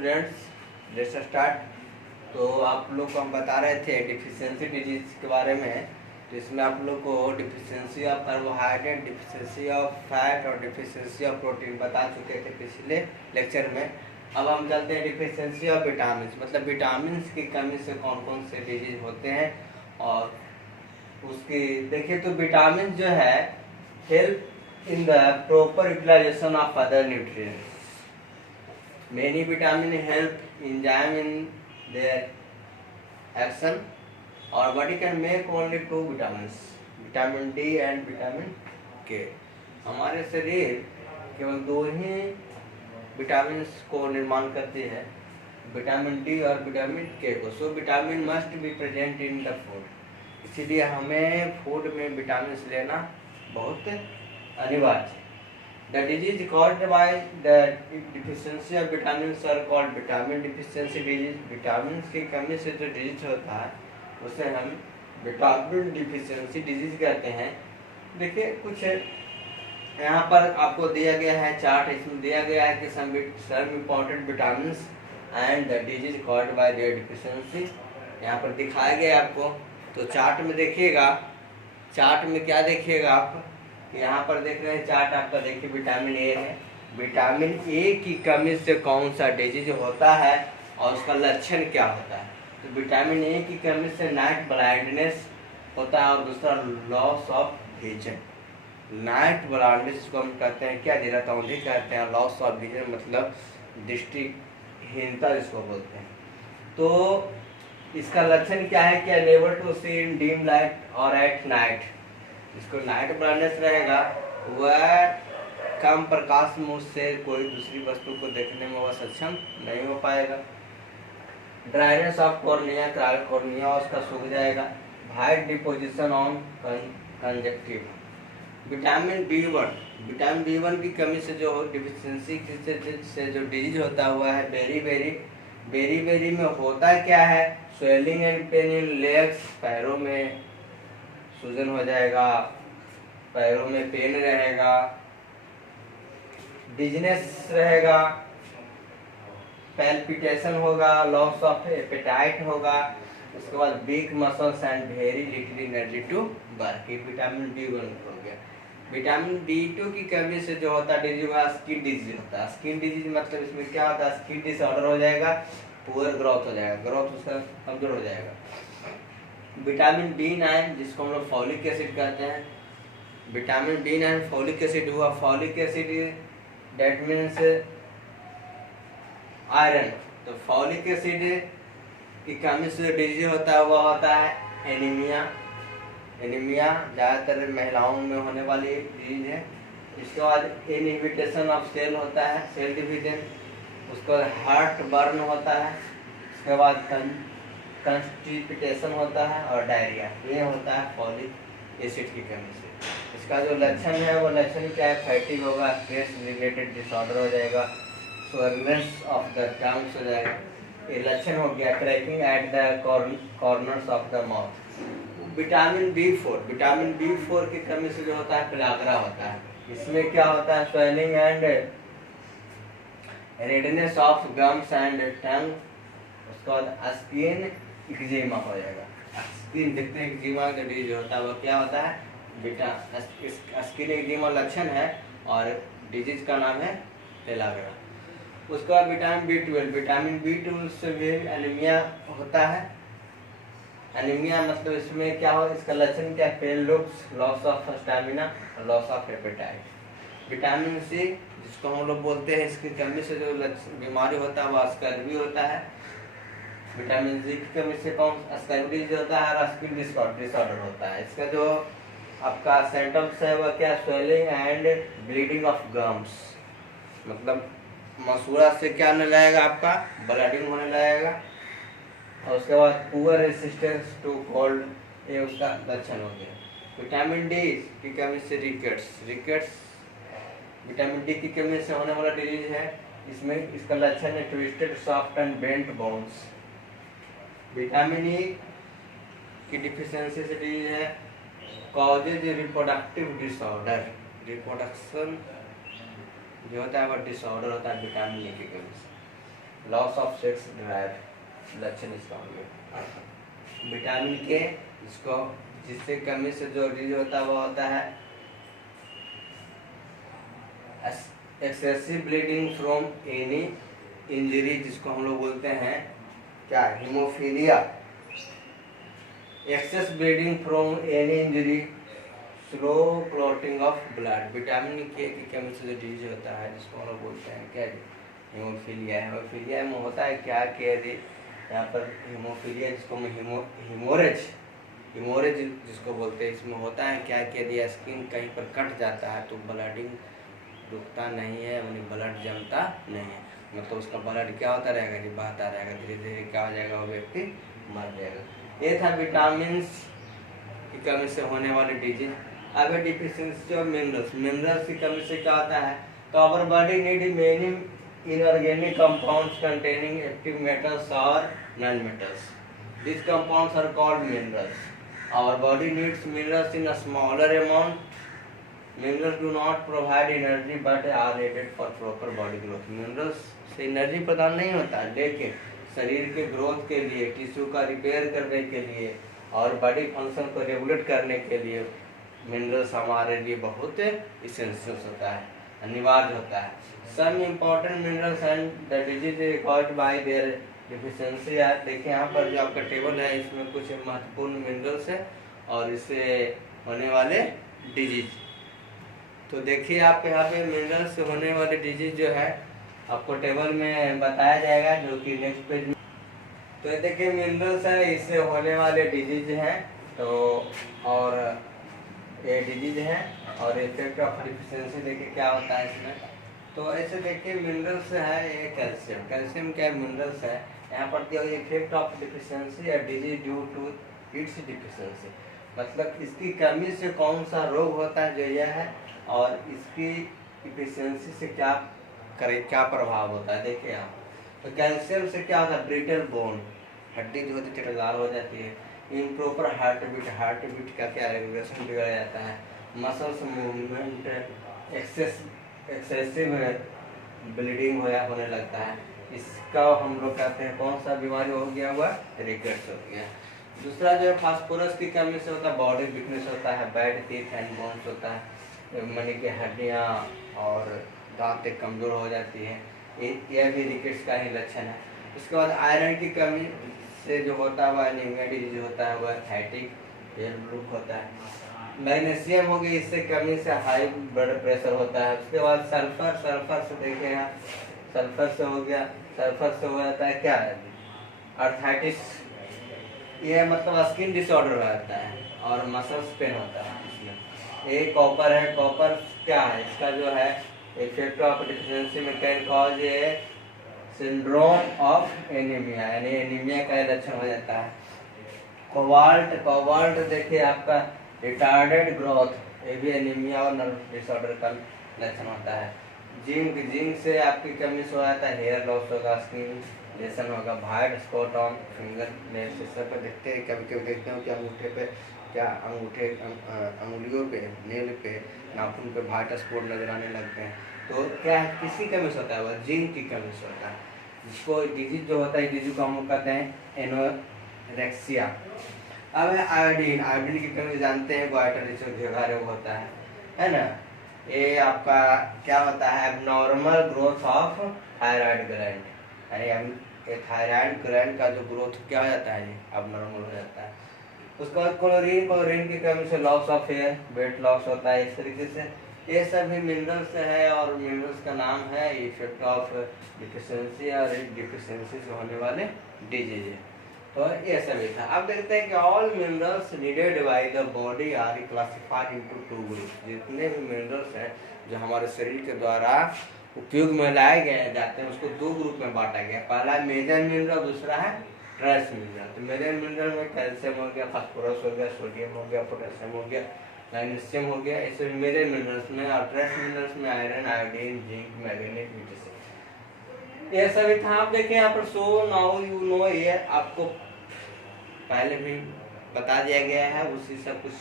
Students, let's start. तो आप लोग को हम बता रहे थे डिफिशियंसी डिजीज के बारे में। तो इसमें आप लोग को deficiency of carbohydrate, deficiency of fat और डिफिशियंसी ऑफ प्रोटीन बता चुके थे पिछले लेक्चर में। अब हम चलते हैं डिफिशियंसी ऑफ विटामिन, मतलब विटामिन की कमी से कौन कौन से डिजीज होते हैं। और उसकी देखिए तो विटामिन जो है help in the proper utilization of other nutrients. Many vitamin help enzyme in their action, or body can make only two vitamins, vitamin D and vitamin K. हमारे शरीर केवल दो ही विटामिन को निर्माण करती है, विटामिन डी और विटामिन के को। So vitamin must be present in the food, इसीलिए हमें फूड में विटामिन लेना बहुत अनिवार्य है। The disease caused by the deficiency of vitamins are called vitamin deficiency disease. Vitamin की कमी से जो डिजीज होता है उसे हम विटामिन डिफिशियंसी डिजीज कहते हैं। देखिए कुछ यहाँ पर आपको दिया गया है चार्ट, इसमें दिया गया है कि some important vitamins and the disease caused by their deficiency यहाँ पर दिखाया गया है आपको। तो चार्ट में देखिएगा, चार्ट में क्या देखिएगा आप, यहाँ पर देख रहे हैं चार्ट आपका, देखिए विटामिन ए है। विटामिन ए की कमी से कौन सा डिजीज होता है और उसका लक्षण क्या होता है। तो विटामिन ए की कमी से नाइट ब्लाइंडनेस होता है और दूसरा loss of vision. Night blindness जिसको हम कहते हैं क्या, निरतौंधी कहते हैं। लॉस ऑफ विजन मतलब दृष्टिहीनता जिसको बोलते हैं। तो इसका लक्षण क्या है, क्या unable to see in dim light और एट नाइट। जिसको नाइट ब्लाइंडनेस रहेगा वह कम प्रकाश में उससे कोई दूसरी वस्तु को देखने में वह सक्षम नहीं हो पाएगा। ड्राइनेस ऑफ कॉर्निया, कॉर्निया उसका सूख जाएगा। White deposition on conjunctive. Vitamin B1 की कमी से जो डिफिशियंसी से जो डिजीज होता हुआ है बेरी में होता क्या है, swelling and pain in legs, पैरों में सूजन हो जाएगा, पैरों में पेन रहेगा, डिजीनेस रहेगा, पैल्पिटेशन होगा, लॉस ऑफ एपेटाइट होगा। उसके बाद weak muscles and very little energy to work. Vitamin B1 हो गया। विटामिन B2 की कमी से जो होता है डिजीज हुआ स्किन डिजीज होता है। स्किन डिजीज मतलब इसमें क्या होता है, स्किन डिसऑर्डर हो जाएगा, पुअर ग्रोथ हो जाएगा, ग्रोथ उसका कमजोर हो जाएगा। विटामिन B9 जिसको हम लोग फॉलिक एसिड कहते हैं, विटामिन B9 फॉलिक एसिड हुआ। Folic acid that means iron. तो फॉलिक एसिड की कमी से डिजीज होता है वह होता है एनीमिया। एनीमिया ज़्यादातर महिलाओं में होने वाली डिजीज है। इसके बाद इनहिबिटेशन ऑफ सेल होता है, सेल डिवीजन। उसके बाद हार्ट बर्न होता है। उसके बाद कंस्टिपेशन होता है और डायरिया, ये होता है फॉलिक एसिड की कमी से। इसका जो लक्षण है वो लक्षण क्या है, फैटिग होगा, स्ट्रेस रिलेटेड डिसऑर्डर हो जाएगा, सोरनेस ऑफ द टंग्स हो जाएगा। ये लक्षण हो गया। Cracking at the corners of the mouth. Vitamin B4 की कमी से जो होता है पेलाग्रा होता है। इसमें क्या होता है, swelling and redness of gums and tongue. उसके बाद स्किन एक्जिमा हो जाएगा। स्किन देखते हैं एक्जिमा का डिजीज होता है वो क्या होता है, स्किन एक्जिमा लक्षण है और डिजीज का नाम है पेलाग्रा। उसके बाद विटामिन B12 से भी एनीमिया होता है। एनीमिया मतलब इसमें क्या हो, इसका लक्षण क्या, pale looks, loss of stamina, loss of appetite. Vitamin C जिसको हम लोग बोलते हैं, इसकी कमी से जो बीमारी होता है वह स्कर्वी होता है। विटामिन सी की कमी से कौन स्कर्वी होता है और स्किन डिसऑर्डर होता है। इसका जो आपका सिम्टम्स है वह क्या, swelling and bleeding of gums, मतलब मसूड़ा से क्या होने लगेगा, आपका ब्लडिंग होने लगेगा। और उसके बाद पुअर रेसिस्टेंस टू कोल्ड, ये उसका लक्षण हो गया। विटामिन डी की कमी से रिकेट्स विटामिन डी की कमी से होने वाला डिजीज है। इसमें इसका लक्षण है twisted soft and bent bones. Vitamin E की डिफिशियंसी से डिजीज है कॉजेज रिप्रोडक्टिव डिसऑर्डर। रिप्रोडक्शन जो होता है वह डिसऑर्डर होता है विटामिन ई की कमी से। लॉस ऑफ सेक्स ड्राइव लक्षण इसका होंगे। विटामिन के जिससे कमी से जो डिजीज होता है वो होता है excessive bleeding from any injury, जिसको हम लोग बोलते हैं क्या, haemophilia. Excess bleeding from any injury, slow clotting of blood. Vitamin K की कमी से जो डिजीज होता है जिसको हम लोग बोलते हैं क्या, हीमोफीलिया। हीमोफीलिया में होता है क्या कि यदि यहाँ पर हीमोफीलिया जिसको हीमोरेज जिसको बोलते हैं, इसमें होता है क्या कि यदि स्किन कहीं पर कट जाता है तो ब्लडिंग रुकता नहीं है, यानी ब्लड जमता नहीं है, मतलब उसका ब्लड क्या होता रहेगा कि बहता रहेगा, धीरे धीरे क्या हो जाएगा, वो व्यक्ति मर जाएगा। ये था विटामिन की कमी से होने वाली डिजीज। अब डिफिशियंसी ऑफ मिनरल्स की कमी से क्या होता है, तो our body need many inorganic compounds containing active metals और non metals. These compounds are called minerals. Our body needs minerals in a smaller amount. Minerals do not provide energy but are needed for proper body growth. Minerals से energy प्रदान नहीं होता, लेकिन शरीर के growth के लिए, टिश्यू का रिपेयर करने के लिए और बॉडी फंक्शन को रेगुलेट करने के लिए मिनरल्स हमारे लिए बहुत इसेंशियल होता है, अनिवार्य होता है। Some important minerals and the disease caused by their deficiency है। देखिए यहाँ पर जो आपका टेबल है इसमें कुछ महत्वपूर्ण मिनरल्स है और इससे होने वाले डिजीज। तो देखिए आप यहाँ पे मिनरल्स से होने वाले डिजीज जो है आपको टेबल में बताया जाएगा, जो कि नेक्स्ट पेज में। तो ये देखिए मिनरल्स है, इससे होने वाले डिजीज हैं। तो और ये डिजीज है और इफेक्ट ऑफ डिफिशियंसी देखिए क्या होता है इसमें। तो ऐसे देखिए मिनरल्स है, ये कैल्शियम क्या मिनरल्स है, यहाँ पर दिया इफेक्ट ऑफ डिफिशियंसी या disease due to its deficiency, मतलब इसकी कमी से कौन सा रोग होता है जो यह है, और इसकी डिफिशियंसी से क्या प्रभाव होता है। देखिए यहाँ तो कैल्शियम से क्या होता है, ब्रिटल बोन, हड्डी जो होती है चटकदार हो जाती है। इम्प्रॉपर हार्ट बीट का क्या रेगुलेशन बिगड़ जाता है। मसल्स मूवमेंट एक्सेसिव ब्लीडिंग होने लगता है। इसका हम लोग कहते हैं कौन सा बीमारी हो गया हुआ, रिकेट्स हो गया। दूसरा जो है फास्फोरस की कमी से होता है बॉडी वीकनेस होता है, बैड टीथ एंड बोन्स होता है, मनी की हड्डियाँ और दांत कमजोर हो जाती है, यह भी रिकेट्स का ही लक्षण है। उसके बाद आयरन की कमी से जो होता है वह एनीमिया डिजीज होता है, वह फैटिक पेल ब्लू होता है। मैग्नीशियम हो गई, इससे कमी से हाई ब्लड प्रेशर होता है। उसके बाद सल्फर से देखिए यहाँ सल्फर से हो गया, सल्फर से हो जाता है क्या, अर्थराइटिस, ये मतलब स्किन डिसऑर्डर हो जाता है और मसल्स पेन होता है इसमें। एक कॉपर है, कॉपर क्या है, इसका जो है इफेक्ट ऑफ डिफिशियंसी में can cause A syndrome of anaemia, यानी एनीमिया का लक्षण हो जाता है। कोबाल्ट देखिए आपका रिटार्डेड ग्रोथ, ये भी एनीमिया और नर्व डिसऑर्डर का लक्षण होता है। जिंक से आपकी कमी से हो जाता है, हेयर लॉस होगा, स्किन लेसन होगा, white spot on finger nails, इस सब पे देखते हैं, कभी कभी देखते हो कि अंगूठे पे क्या अंगुलियों पे, नेल पे, नाखून पे वाइट स्पॉट नजर आने लगते हैं। तो क्या है, किसकी कमी से होता है, वह जिंक की कमी से होता है। जिसको डिजीज जो होता है, डिजीज को हम कहते हैं एनोरेक्सिया। अब है आयोडीन की कमी जानते हैं, ग्वाइटर रोग होता है ना। ये आपका क्या होता है, abnormal growth of thyroid gland, यानी थायराइड ग्लैंड का जो ग्रोथ क्या हो जाता है, एबनॉर्मल हो जाता है। उसके बाद क्लोरीन की कमी से loss of hair, weight loss होता है। इस तरीके से ये सभी मिनरल्स है और मिनरल्स का नाम है इफेक्ट ऑफ डिफिशियंसी और डिफिशियंसी से होने वाले डिजीज है। तो ये सभी था। अब देखते हैं कि all minerals needed by the body are classified into two group. जितने भी मिनरल्स हैं जो हमारे शरीर के द्वारा उपयोग में लाए गए जाते हैं उसको दो ग्रुप में बांटा गया। पहला मेजर मिनरल, दूसरा है ट्रेस मिनरल। तो मेजर मिनरल में कैल्शियम हो गया, फास्फोरस हो गया, सोडियम हो गया, पोटेशियम हो गया, मैग्नीशियम हो गया, ऐसे मेजर मिनरल्स में। और ट्रेस मिनरल्स में iron, iodine, zinc, manganese, vitamin, ये सभी था। आप देखिए यहाँ पर सो नाउ यू नो, ये आपको पहले भी बता दिया गया है, उसी से कुछ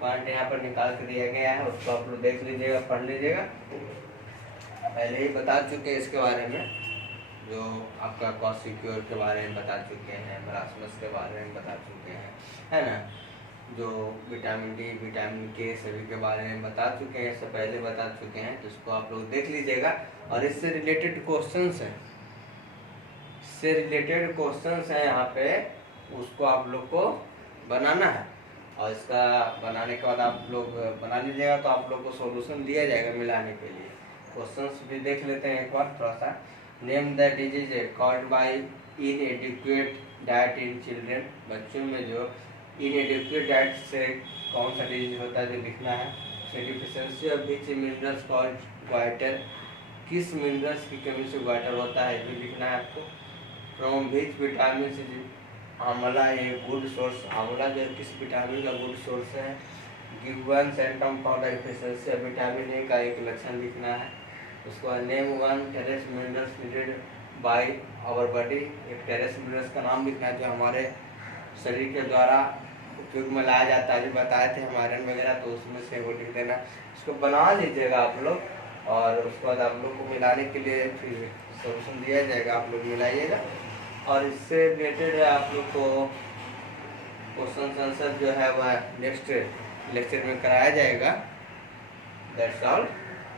पॉइंट यहाँ पर निकाल के दिया गया है, उसको आप लोग देख लीजिएगा, पढ़ लीजिएगा। पहले ही बता चुके इसके बारे में, जो आपका कॉसिक्योर के बारे में बता चुके हैं, मरासमस के बारे में बता चुके हैं, है ना, जो विटामिन डी, विटामिन के सभी के बारे में बता चुके हैं, इससे पहले बता चुके हैं, तो इसको आप लोग देख लीजिएगा। और इससे रिलेटेड क्वेश्चंस हैं, इससे रिलेटेड क्वेश्चंस हैं यहाँ पे, उसको आप लोग को बनाना है। और इसका बनाने के बाद आप लोग बना लीजिएगा, तो आप लोग को सॉल्यूशन दिया जाएगा मिलाने के लिए। क्वेश्चंस भी देख लेते हैं एक बार थोड़ा सा। Name the disease called by इनएडिक्वेट diet in children. बच्चों में जो इनएडिक्वेट डाइट से कौन सा डिजीज होता है जो लिखना है। Deficiency of which minerals called goitre, किस मिनरल्स की कमी से ग्वाइटर होता है ये भी लिखना है आपको। फ्रॉम विच विटामिन से, आंवला ये गुड सोर्स, आंवला जो किस विटामिन का गुड सोर्स है। Give one symptom for the deficiency of vitamin A का एक लक्षण लिखना है। उसके बाद name one trace minerals needed by our body, एक टेरेस मिनरल्स का नाम लिखना है जो हमारे शरीर के द्वारा उपयोग में लाया जाता है, अभी बताए थे हमारे वगैरह, तो उसमें से वो लिख देना। इसको बना लीजिएगा आप लोग, और उसके बाद आप लोग को मिलाने के लिए फिर सोल्यूशन दिया जाएगा, आप लोग मिलाइएगा। और इससे रिलेटेड आप लोग को क्वेश्चन आंसर जो है वह नेक्स्ट लेक्चर में कराया जाएगा। That's all,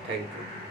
thank you.